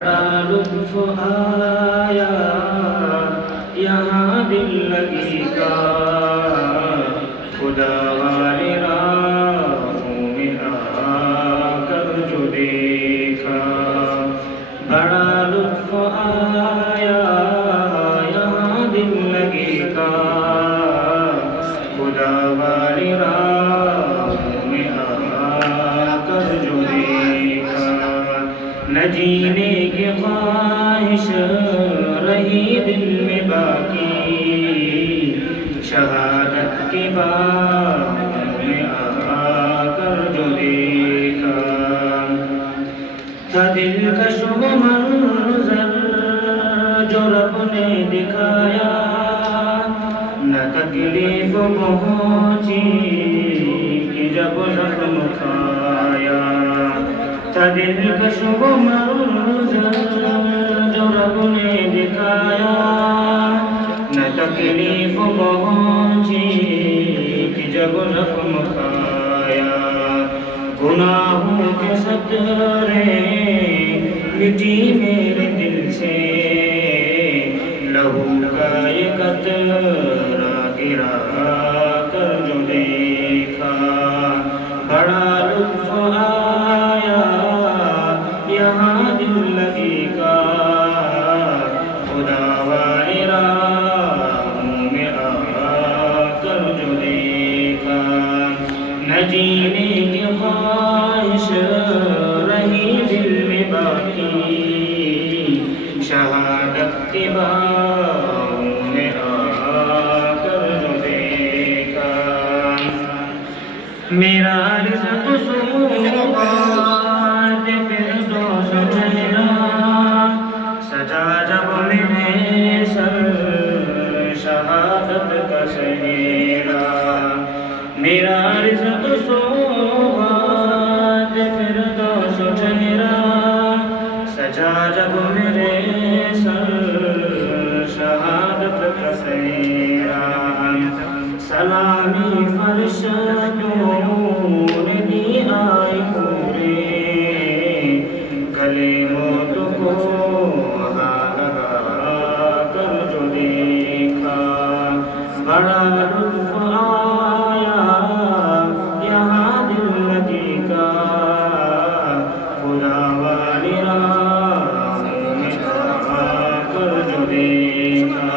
بڑا لطف آیا یہاں دل لگی کا خدا والے راہوں میں آ کر جو دیکھا بڑا لطف آیا یہاں دل لگی کا خدا والے راہوں میں آ کر جو دیکھا نہ جینے کی خواہش رہی دل میں باقی شہادت کے باغ میں آ کر جو دیکھا تھا دلکش وہ منظر جو رب نے دکھایا نہ تکلیف پہنچی کہ جب زخم کھایا تھا دلکش وہ منظر جو رب نے دکھایا نہ تکلیف پہنچی کہ جب زخم کھایا گناہوں کے سترے مٹی میرے دل سے لہو کا یہ قطرہ گرا کر جو دیکھا بڑا لطف آیا یہاں دل لگی کا خدا والے راہوں میں آ کر جو دیکھا نہ جینے کی خواہش رہی دل میں باقی شہادت کے باغ میں آ کر جو دیکھا میرا رزق صورت فردوس ٹھہرا سجا جب میرے سر شہادت کا سہرا میرا رزق صورت فردوس ٹھہرا سجا جب میرے سر شہادت کا سہرا سلامی فرشتوں نے دی آئی پورے گلے موت کو وہاں لگا کر جو دیکھا بڑا لطف آیا یہاں دل لگی کا خدا والی راہوں میں آ کر جو دیکھا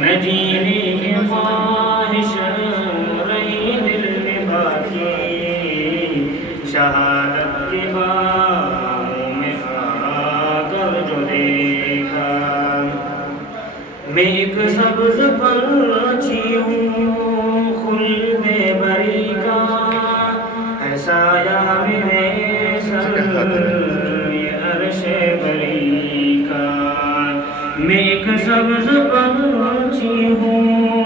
نہ جینے کی خواہش رہی دل میں باقی شہادت کے باغ میں آ کر جو دیکھا میں ایک سبز پنچھی ہوں خلد بری کا ہے سایہ میرے سر یہ عرش بری کا میں ایک سبز پنچھی ہوں